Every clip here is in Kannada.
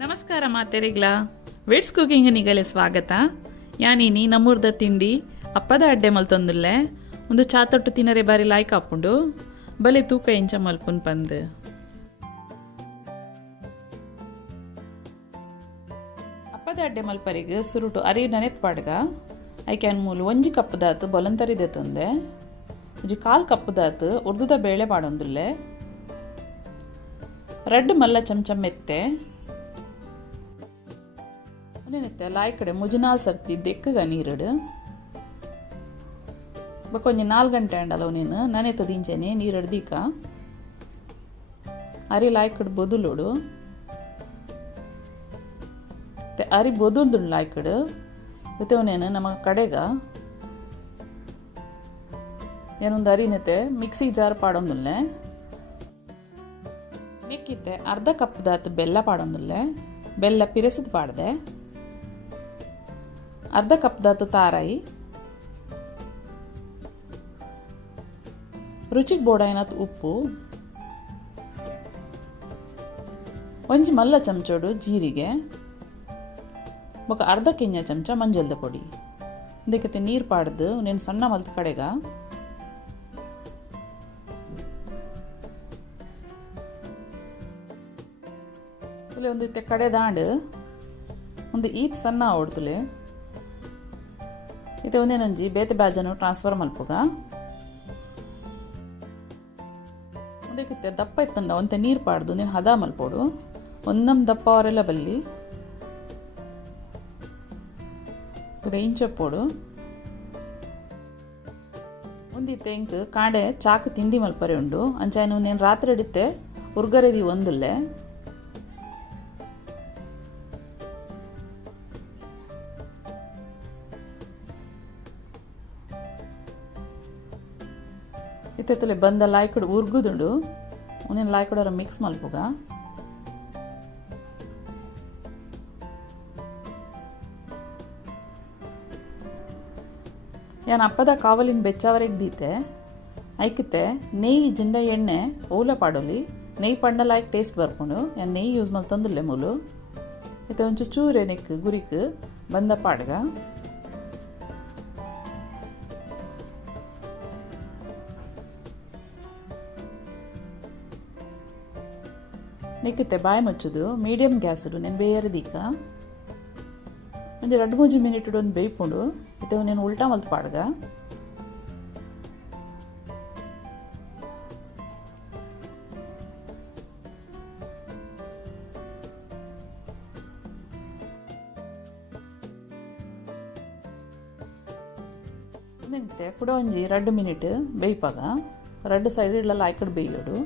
ನಮಸ್ಕಾರ ಮಾತೆರಿಗ್ಲ ವಿಡ್ಸ್ ಕುಕಿಂಗ್ ನಿಗಲೆ ಸ್ವಾಗತ. ಯಾನೀನಿ ನಮ್ಮೂರ್ದ ತಿಂಡಿ ಅಪ್ಪದ ಅಡ್ಡೆ ಮಲ್ತೊಂದುಲ್ಲೆ ಒಂದು ಚಾತೊಟ್ಟು ತಿನ್ನರೆ ಬಾರಿ ಲಾಯ್ಕ್ ಹಾಪುಂಡು ಬಲೆ ತೂಕ ಇಂಚ ಮಲ್ಪುನ್ ಪಂದು. ಅಪ್ಪದ ಅಡ್ಡೆ ಮಲ್ಪರಿಗೆ ಸುರುಟು ಅರಿ ನೆನೆತ್ ಪಾಡ್ಗ ಐಕ್ಯಾನ್ ಮೂಲು ಒಂಜಿ ಕಪ್ಪದಾತು ಬೊಲಂತರಿದೆ ತಂದೆ ಒಂಜಿ ಕಾಲ್ ಕಪ್ಪದಾತು ಉರ್ದುದ ಬೇಳೆ ಪಾಡೊಂದುಲ್ಲೆ ರೆಡ್ ಮಲ್ಲ ಚಮಚಮ್ ಎತ್ತೆ ನೆನೆತ್ತೆ ಲಾಯ್ಕಡೆ ಮುಜಿನಾಲ್ ಸರ್ತಿ ದೆಕ್ಕಗ ನೀರಡು ಬಕೊಂಜಿ 4 ಗಂಟೆ ಅಂಡಲ್ಲ ನೀನು ನನೆತ ದಿಂಚೆನೆ ನೀರಡು ದೀಕ ಅರಿ ಲಾಯ್ಕಡು ಬೊದುಲೋಡು ಅರಿ ಬೊದುಲ್ದು ಲಾಯ್ಕಡು ಇವತ್ತೇವನೇನು ನಮ್ಮ ಕಡೆಗ ಏನೊಂದು ಅರಿನತೆ ಮಿಕ್ಸಿ ಜಾರ್ ಪಾಡೊಂದುಲ್ಲೆ ನೆಕ್ಕಿತ್ತೆ ಅರ್ಧ ಕಪ್ದಾತು ಬೆಲ್ಲ ಪಾಡೊಂದುಲ್ಲೆ ಬೆಲ್ಲ ಪಿರೆಸದು ಪಾಡ್ದೆ ಅರ್ಧ ಕಪ್ದಾತು ತಾರಾಯಿ ರುಚಿಗೆ ಬೋಡಾಯಿನತ್ ಉಪ್ಪು ಒಂಜಿ ಮಲ್ಲ ಚಮಚೋಡು ಜೀರಿಗೆ ಬೊಕ ಅರ್ಧ ಕೆಂಜ ಚಮಚ ಮಂಜಲ್ದ ಪೊಡಿ ಇದಕ್ಕೆ ನೀರು ಪಾಡ್ದು ನೀನು ಸಣ್ಣ ಮಲ್ತ ಕಡೆಗ ಇಲ್ಲಿ ಒಂದು ಇತ್ತೆ ಕಡೆ ದಾಂಡು ಒಂದು ಈತ್ ಸಣ್ಣ ಓಡ್ತಲೆ ಇದು ಒಂದೇನೊಂಜಿ ಬೇತೆ ಬ್ಯಾಜನ್ನು ಟ್ರಾನ್ಸ್ಫರ್ ಮಲ್ಪುಗ ಒಂದಕ್ಕಿತ್ತೆ ದಪ್ಪ ಇತ್ತಂಡ ಒಂತೆ ನೀರು ಪಾಡ್ದು ನೀನು ಹದ ಮಲ್ಪೋಡು ಒಂದೊಂದು ದಪ್ಪ ಅವರೆಲ್ಲ ಬಲ್ಲಿ ಇಂಚಪ್ಪೋಡು ಒಂದಿತ್ತೆ ಇಂಕ್ ಕಾಡೆ ಚಾಕು ತಿಂಡಿ ಮಲ್ಪರೆ ಉಂಡು ಅಂಚಾಯನು ನೀನು ರಾತ್ರಿ ಹಿಡಿತೆ ಉರ್ಗರೆದಿ ಒಂದುಲ್ಲೆ ಇತ್ತಲೆ ಬಂದ ಲಾಯ್ಕಡು ಉರ್ಗುದುಂಡು ಒಂದೇನು ಲಾಯ್ಕಡರ ಮಿಕ್ಸ್ ಮಲ್ಪುಗ ಯಾನು ಅಪ್ಪದ ಕಾವಲಿನ ಬೆಚ್ಚವರೆಗೆ ದೀತೆ ಐಕಿತ್ತೆ ನೆಯ್ಯಿ ಜಿಂಡ ಎಣ್ಣೆ ಓಲ ಪಾಡೋಲಿ ನೆಯ್ಯಿ ಪಂಡ ಲಾಯ್ಕ್ ಟೇಸ್ಟ್ ಬರ್ಕೊಂಡು ಯಾನು ನೆಯ್ಯಿ ಯೂಸ್ ಮಲ್ತೊಂದುಲ್ಲೆ ಮೂಲು ಇತ್ತೆ ಒಂಚು ಚೂರೆ ನೆಕ್ ಗುರಿಕ್ ಬಂದ ಪಾಡ್ಗ ನೆಕ್ಕಿತ್ತೆ ಬಾಯಿ ಮುಚ್ಚುದು ಮೀಡಿಯಮ್ ಗ್ಯಾಸು నేను ಬೇಯರದೀಕ ಒಂದು 2-3 ಮಿನಿಟ್ ಒಂದು ಬೇಯ್ಪುಂಡು ಇತ್ತೆ నేను ಉಲ್ಟಾ ಮಲ್ತು ಪಾಡ್ಗ ನೆಂತೆ ಕೂಡ ಒಂಜಿ 2 ಮಿನಿಟ್ ಬೇಯ್ಪಾಗ 2 ಸೈಡ್ ಇಲ್ಲ ಆಯ್ಕಡೆ ಬೇಯೋಡು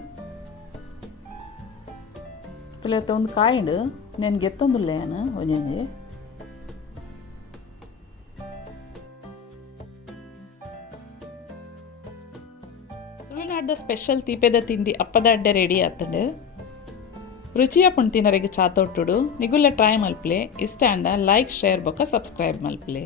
ಇವತ್ತು ಒಂದು ಕಾಯಿಂಡು నేను ಗೆತ್ತೊಂದುಲ್ಲೆ ನಾನು ಒಂಜೊಂಜಿ ತುಳುನಾಡ್ದ ಸ್ಪೆಷಲ್ ತೀಪೆದ ತಿಂಡಿ ಅಪ್ಪದ ಅಡ್ಡೆ ರೆಡಿ ಆತಂಡು ರುಚಿಯ ಪುಣ್ ತಿನ್ನರೆಗೆ ಚಾತೊಟ್ಟುಡು ನಿಗುಲ್ಲ ಟ್ರೈ ಮಲ್ಪ್ಲೆ ಇಷ್ಟ ಅಂಡ ಲೈಕ್ ಶೇರ್ ಬೊಕ್ಕ ಸಬ್ಸ್ಕ್ರೈಬ್ ಮಲ್ಪ್ಲೆ.